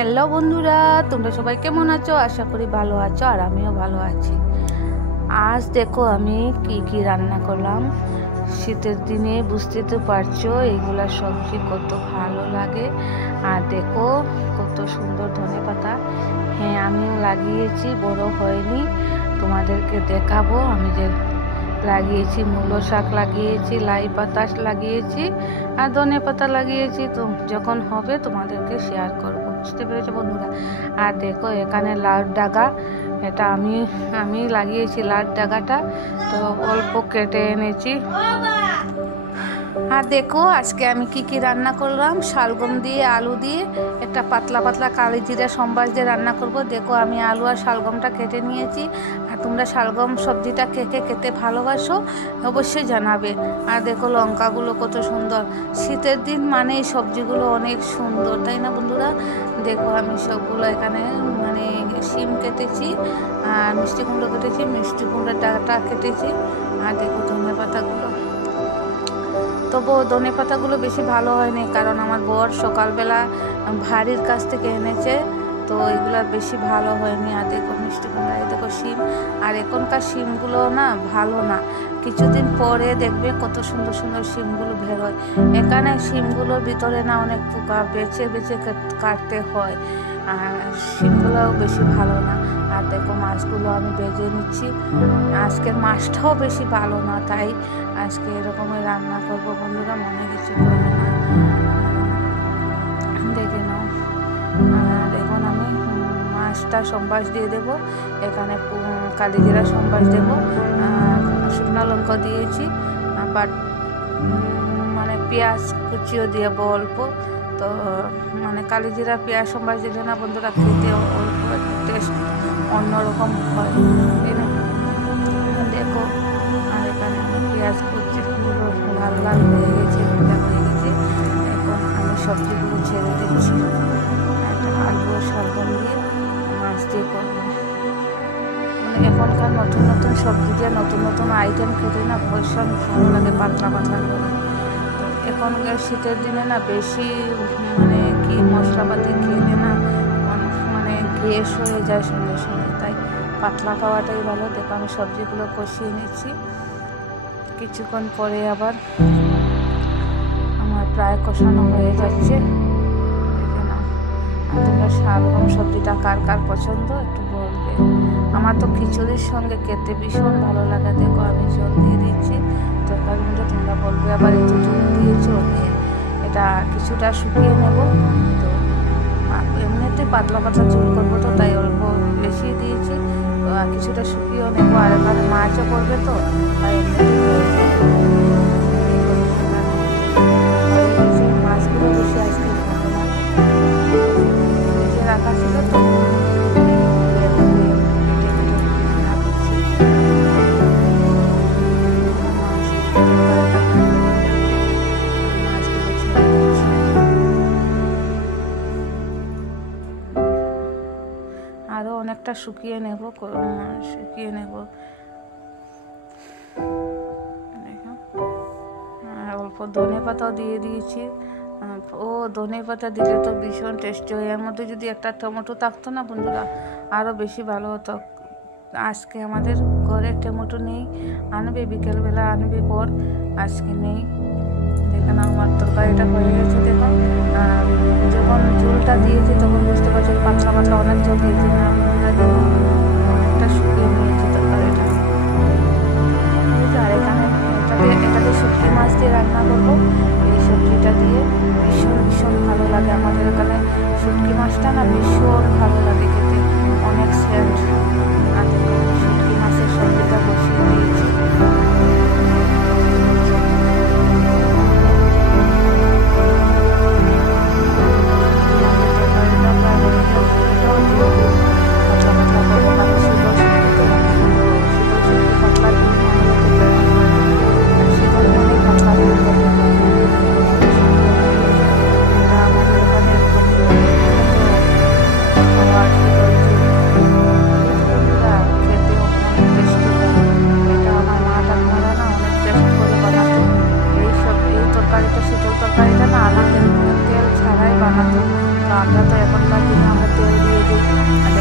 Hello বন্ধুরা, তোমরা সবাই কেমন আছো? আশা করি ভালো আছো, আর আমিও ভালো আছি। আজ দেখো আমি কি রান্না করলাম। শীতের দিনে বুঝতে তো পারছো এগুলা সবজি কত ভালো লাগে। আর দেখো কত সুন্দর ধনেপাতা। হ্যাঁ, আমিও লাগিয়েছি, বড় হয়নি, তোমাদেরকে দেখাবো। আমি যে লাগিয়েছি মূলো শাক লাগিয়েছি, লাই পাতা লাগিয়েছি, আর ধনে পাতা লাগিয়েছি। তো যখন হবে তোমাদেরকে শেয়ার করব, বুঝতে পেরেছো বন্ধুরা? আর দেখো এখানে লাউ ডাগা, এটা আমি লাগিয়েছি লাউ ডাগাটা, তো অল্প কেটে এনেছি। আর দেখো আজকে আমি কি রান্না করলাম। শালগম দিয়ে আলু দিয়ে একটা পাতলা পাতলা কালি জিরা সম্বাস দিয়ে রান্না করব। দেখো আমি আলু আর শালগমটা কেটে নিয়েছি। আর তোমরা শালগম সবজিটা কে খেতে ভালোবাসো অবশ্যই জানাবে। আর দেখো লঙ্কাগুলো কত সুন্দর। শীতের দিন মানে এই সবজিগুলো অনেক সুন্দর, তাই না বন্ধুরা? দেখো আমি সবগুলো এখানে মানে শিম কেটেছি, আর মিষ্টি কুমড়ো কেটেছি, মিষ্টি কুমড়োর ডাঁটা কেটেছি। আর দেখো ধনে পাতাগুলো, তবু ধনে পাতাগুলো বেশি ভালো হয়নি, কারণ আমার বর সকালবেলা ভারীর কাছ থেকে এনেছে, তো এগুলো বেশি ভালো হয়নি। আর দেখো মিষ্টি কুমড়া, দেখো শিম। আর এখনকার শিমগুলো না ভালো না, কিছুদিন পরে দেখবে কত সুন্দর সুন্দর শিমগুলো বেরোয়। এখানে শিমগুলোর ভিতরে না অনেক পোকা, বেছে বেছে কাটতে হয়, আর শিমগুলোও বেশি ভালো না। আর দেখো মাছগুলো আমি ভেজে নিচ্ছি। আজকের মাছটাও বেশি ভালো না, তাই আজকে এরকমই রান্না করবো বন্ধুরা, মনে কিছু করবে না, দেখে নাও। আর এখন আমি মাছটা সম্বাস দিয়ে দেবো। এখানে কালি জিরা সম্বাস দেবো, শুকনো লঙ্কা দিয়েছি, বাট মানে পেঁয়াজ কুচিও দিয়ে অল্প। তো মানে কালি জিরা পেঁয়াজ সম্বাস দিলে না বন্ধুরা খেতে অল্প টেস্ট অন্যরকম হয়। দেখো আর এখানে আমি পেঁয়াজ কুচিগুলো লাল লাল হয়ে গেছে, ভাজা হয়ে গেছে। এখন আমি সবজিগুলো ছেড়ে দিচ্ছি। একটা আলু ও শালগম দিয়ে মাছ দিয়ে করবো। মানে এখনকার নতুন নতুন সবজি দিয়ে নতুন নতুন আইটেম খেতে না ভীষণ ভালো লাগে, পাতলা পাতলা করে। এখনকার শীতের দিনে না বেশি মানে কি মশলাপাতি খেলে না মানে গ্যাস হয়ে যায় সঙ্গে সঙ্গে, তাই পাতলা খাওয়াটাই ভালো। দেখো আমি সবজিগুলো কষিয়ে নিচ্ছি। কিছুক্ষণ পরে আবার আমার প্রায় কষানো হয়ে যাচ্ছে। দেখে নাও। আর তোমরা শালগম সবজিটা কার কার পছন্দ একটু বলবে। আমার তো খিচুড়ির সঙ্গে খেতে ভীষণ ভালো লাগে। দেখো আমি জল দিয়ে দিচ্ছি তরকারির মধ্যে, তোমরা বলবে আবার একটু জল দিয়েছো। এটা কিছুটা শুকিয়ে নেব, তো এমনিতে পাতলা পাতলা ঝোল করবো, তো তাই অল্প বেশি দিয়েছি। তো আর কিছুটা শুকিয়েও নেবো, আর এখানে মাছও করবে, তো তাই এমনিতে হয়ে যায়। মাছগুলো বেশি আজকে ভালো না, ফ্রিজে রাখা ছিল, তো আরও অনেকটা শুকিয়ে নেব। আর অল্প ধনে পাতাও দিয়ে দিয়েছি। ধনে পাতা দিলে তো ভীষণ টেস্টি হয়। এর মধ্যে যদি একটা টমেটো থাকতো না বন্ধুরা, আরও বেশি ভালো হতো। আজকে আমাদের ঘরে টমেটো নেই, আনবে বিকেলবেলা আনবে পর, আজকে নেই। দেখেন আমার তরকারিটা হয়ে গেছে। দেখুন যখন ঝোলটা দিয়েছি তখন বুঝতে পারছি পাতলা পাতলা অনেক ঝোল দিয়েছি না, অনেকটা শুকিয়ে নিয়েছি তরকারিটা। আর এখানে এটাতে শুটকি মাছ দিয়ে রান্না করবো। এই সবজিটা দিয়ে ভীষণ ভালো লাগে। আমাদের এখানে শুটকি মাছটা না ভীষণ ভালো লাগে খেতে, অনেক সেন্ট। আর শুটকি মাছের সবজিটা বসিয়ে দিয়েছি। দিই।